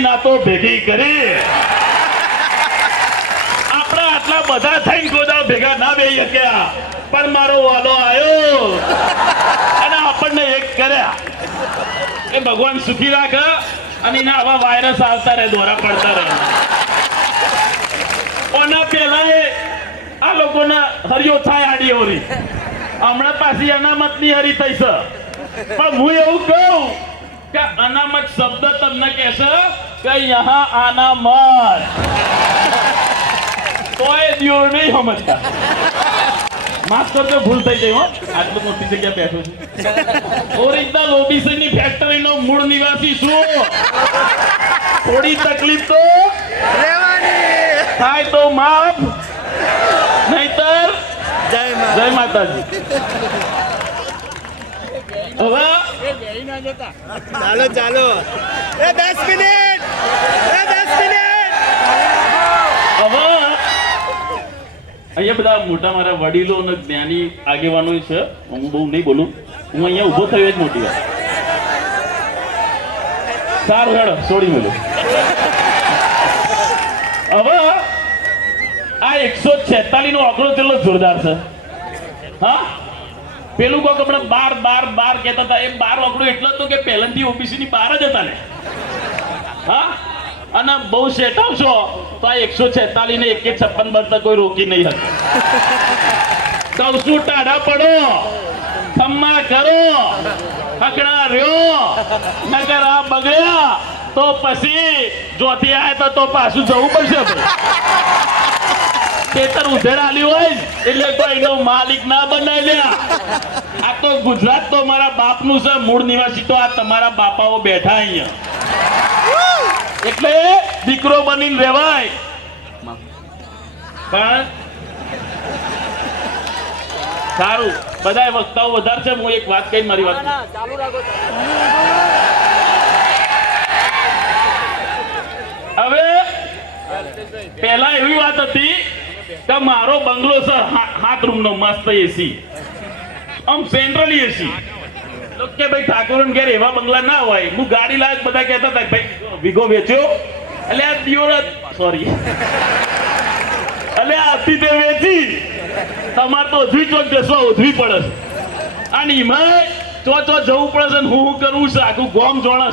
મારી નાતો ભેગી કરી આપણા આટલા બધા થઈને ગોદા ભેગા ના બેહી શક્યા પણ મારો વાલો આવ્યો અને આપણને એક કર્યા એ ભગવાન સુખી રાખે અને એના આવા વાયરસ આવતા રહે દોરા પડતા રહે ઓના પહેલા આ લોકોના હરિયો થાય આડી ઓરી હમણાં પાછી અનામતની હરી થઈ છે પણ હું એવું કહું કે અનામત શબ્દ તમને કહેશે કે યહાં આના મત તોય દિયો નહીં સમજતા માફ કરજો ભૂલ થઈ ગઈ હો આટલી મોટી જગ્યા બેઠો છું ઓરિજિનલ ઓબીસી ની ફેક્ટરી નો મૂળ નિવાસી છું થોડી તકલીફ તો રહેવાની થાય તો માફ નહીતર જય માતાજી હવે ચાલો ચાલો એ 10 મિનિટ હવે અહીંયા બધા મોટા મારા વડીલો અને જ્ઞાની આગેવાનો છે હું બહુ નહીં બોલું હું અહીંયા ઊભો થયો જ મોટી વાત સારું હેડો છોડી મેળો હવે આ 146 નો આંકડો કેટલો જોરદાર છે હા પેલું કોક આપણે 12 કહેતા હતા એ 12 આંકડો એટલો હતો કે પહેલાથી ઓબીસી ની 12 જ હતા ને હા અને બહુ સેટ આવશો તો આ 146 ને 156 બરતા કોઈ રોકી નહીં હતી કહું છું ટાઢા પડો ખમ્મા કરો હકડા રહ્યો નકર આ બગડ્યા તો પછી જોથી આયા તો પાછું જવું પડશે ખેતર ઉધેડ આલ્યું હોય એટલે કોઈનો માલિક ના બનાવ્યા આ તો ગુજરાત તો મારા બાપનું છે મૂળ નિવાસી તો આ તમારા બાપાઓ બેઠા અહીંયા એટલે દીકરો બનીને રહેવાય પણ સારું બધા વક્તાઓ વધારે છે હું એક વાત કઈ મારી વાત ચાલુ રાખો હવે પહેલા એવી વાત હતી કે મારો બંગલો છે 7 રૂમ નો મસ્ત એસી આમ સેન્ટ્રલી એસી તો કે ભાઈ ઠાકોરન ઘેર એવા બંગલા ના હોય હું ગાડી લાયક બધા કહેતા હતા ભાઈ વિગો વેચ્યો એટલે આ દિયોર સોરી એટલે આ હતી તે વેચી તમારે તો ઓધવી ચોક જશો ઓધવી પડે અને એમાં ચો જવું પડે છે હું કરવું છે આખું ગોમ જોણા